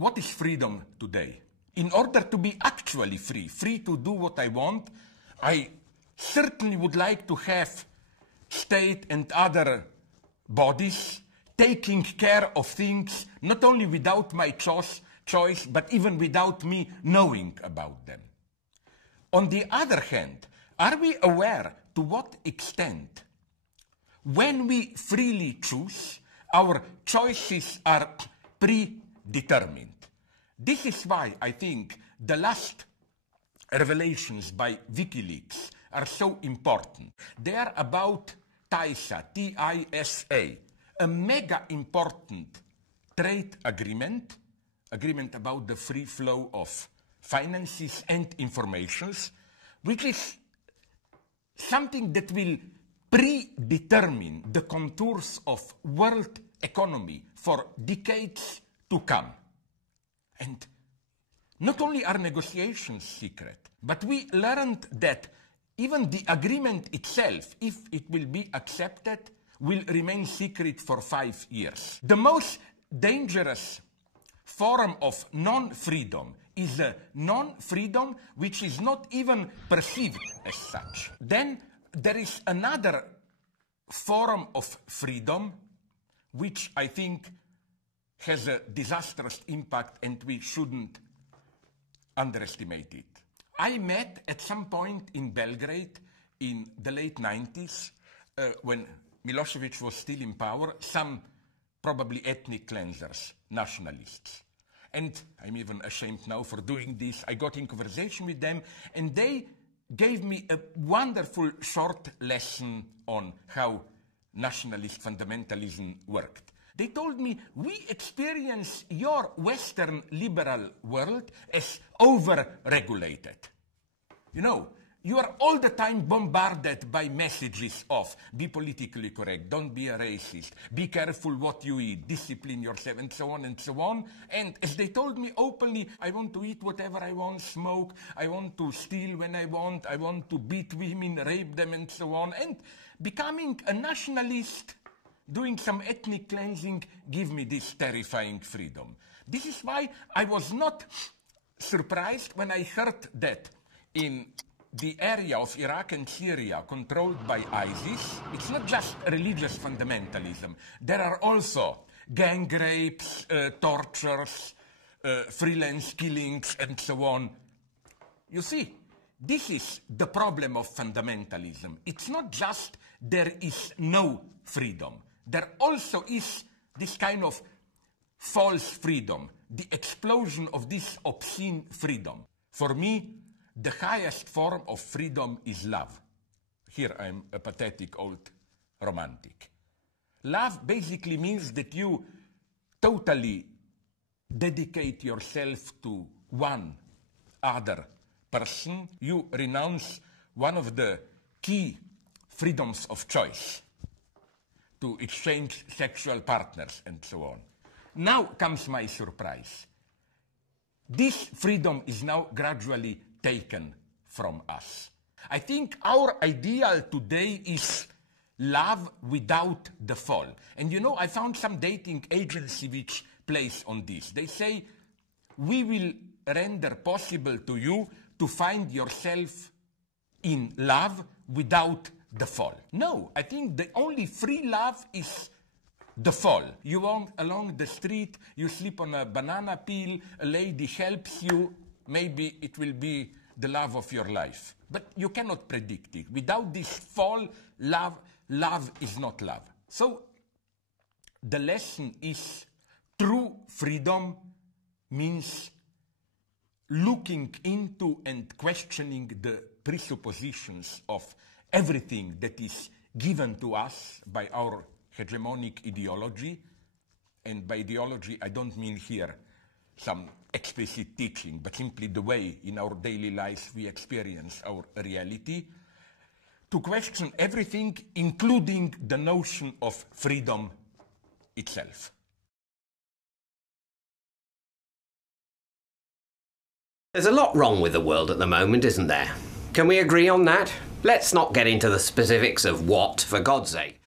what is freedom today? In order to be actually free to do what I want, I certainly would like to have state and other bodies taking care of things not only without my choice, but even without me knowing about them. On the other hand, are we aware to what extent, when we freely choose, our choices are predetermined? This is why I think the last revelations by WikiLeaks are so important. They are about TISA, T-I-S-A, a mega important trade agreement about the free flow of finances and informations, which is something that will predetermine the contours of world economy for decades to come. And not only are negotiations secret, but we learned that even the agreement itself, if it will be accepted, will remain secret for 5 years. The most dangerous form of non-freedom is a non-freedom which is not even perceived as such. Then there is another form of freedom which I think has a disastrous impact and we shouldn't underestimate it. I met at some point in Belgrade in the late 90s when Milosevic was still in power, some probably ethnic cleansers, nationalists. And I'm even ashamed now for doing this. I got in conversation with them and they gave me a wonderful short lesson on how nationalist fundamentalism worked. They told me, we experience your Western liberal world as over-regulated. You know, you are all the time bombarded by messages of be politically correct, don't be a racist, be careful what you eat, discipline yourself, and so on and so on. And as they told me openly, I want to eat whatever I want, smoke, I want to steal when I want to beat women, rape them, and so on. And becoming a nationalist, doing some ethnic cleansing, give me this terrifying freedom. This is why I was not surprised when I heard that in the area of Iraq and Syria controlled by ISIS, it's not just religious fundamentalism. There are also gang rapes, tortures, freelance killings, and so on. You see, this is the problem of fundamentalism. It's not just there is no freedom. There also is this kind of false freedom, the explosion of this obscene freedom. For me, the highest form of freedom is love. Here I'm a pathetic old romantic. Love basically means that you totally dedicate yourself to one other person. You renounce one of the key freedoms of choice, to exchange sexual partners and so on. Now comes my surprise. This freedom is now gradually taken from us. I think our ideal today is love without the fall. And you know, I found some dating agency which plays on this. They say, we will render possible to you to find yourself in love without the fall. No, I think the only free love is the fall. You walk along the street, you slip on a banana peel, a lady helps you, maybe it will be the love of your life. But you cannot predict it. Without this fall, love is not love. So the lesson is true freedom means looking into and questioning the presuppositions of everything that is given to us by our hegemonic ideology. And by ideology, I don't mean here some explicit teaching, but simply the way in our daily lives we experience our reality, to question everything, including the notion of freedom itself. There's a lot wrong with the world at the moment, isn't there? Can we agree on that? Let's not get into the specifics of what, for God's sake.